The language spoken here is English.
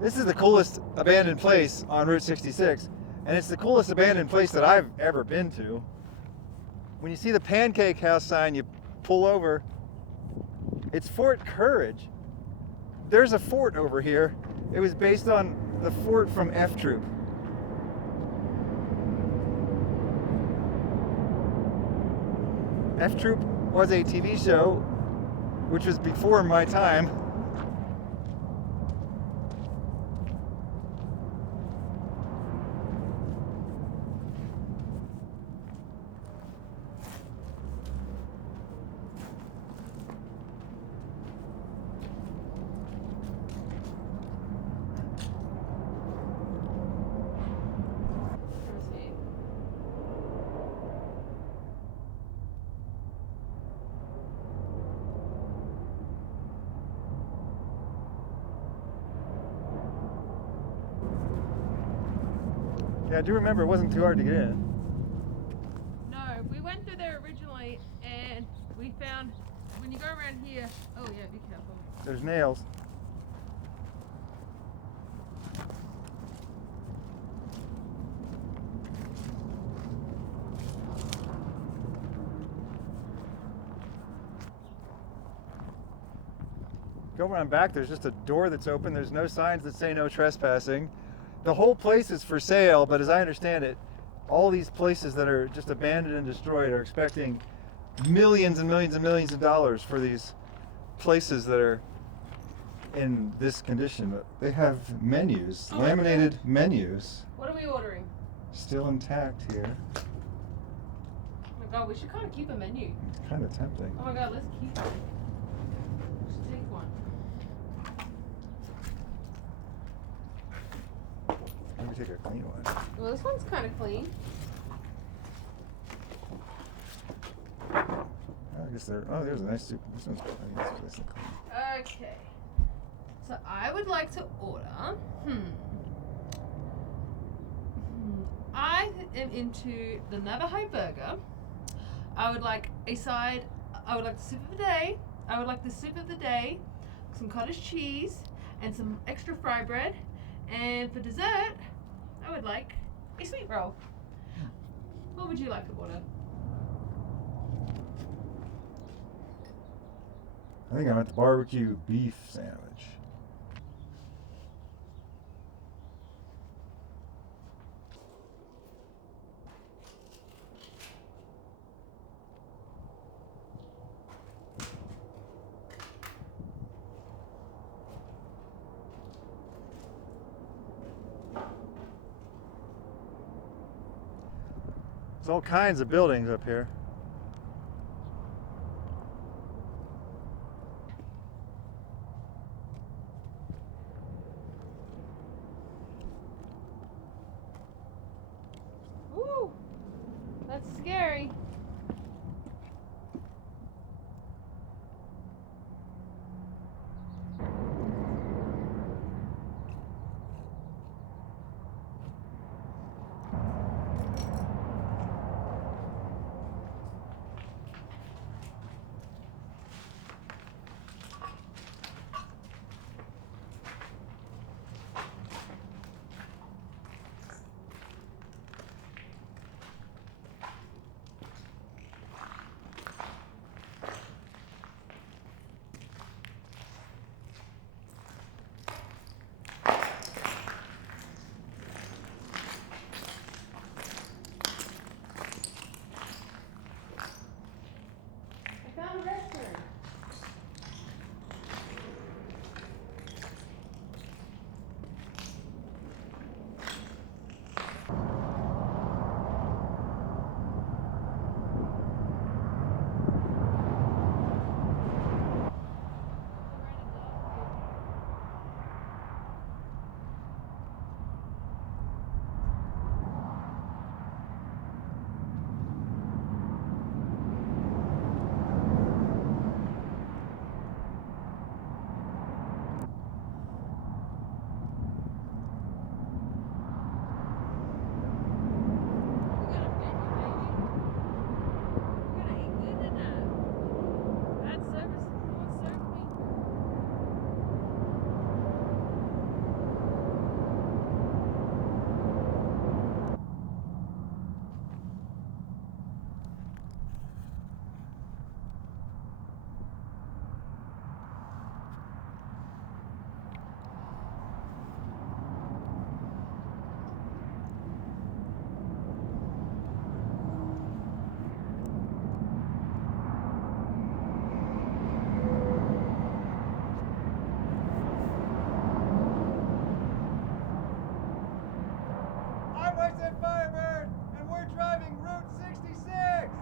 This is the coolest abandoned place on Route 66, and it's the coolest abandoned place that I've ever been to. When you see the Pancake House sign, you pull over. It's Fort Courage. There's a fort over here. It was based on the fort from F Troop. F Troop was a TV show which was before my time. Yeah, I do remember it wasn't too hard to get in. No, we went through there originally and we found when you go around here. Oh yeah, be careful. There's nails. Go around back, there's just a door that's open. There's no signs that say no trespassing. The whole place is for sale, but as I understand it, all these places that are just abandoned and destroyed are expecting millions and millions and millions of dollars for these places that are in this condition. But they have menus, laminated menus, What are we ordering? still intact here. Oh my god, we should kind of keep a menu. It's kind of tempting. Oh my god, let's keep it. We should take one. Maybe take a clean one. Well, this one's kind of clean. I guess there. Oh, there's a nice soup. This one's. I guess it's clean. Okay. So I would like to order. I am into the Navajo burger. I would like a side. I would like the soup of the day. I would like the soup of the day, some cottage cheese, and some extra fry bread. And for dessert, I would like a sweet roll. What would you like to order? I think I want the barbecue beef sandwich. There's all kinds of buildings up here. Ooh, that's scary. I said Firebird, and we're driving Route 66.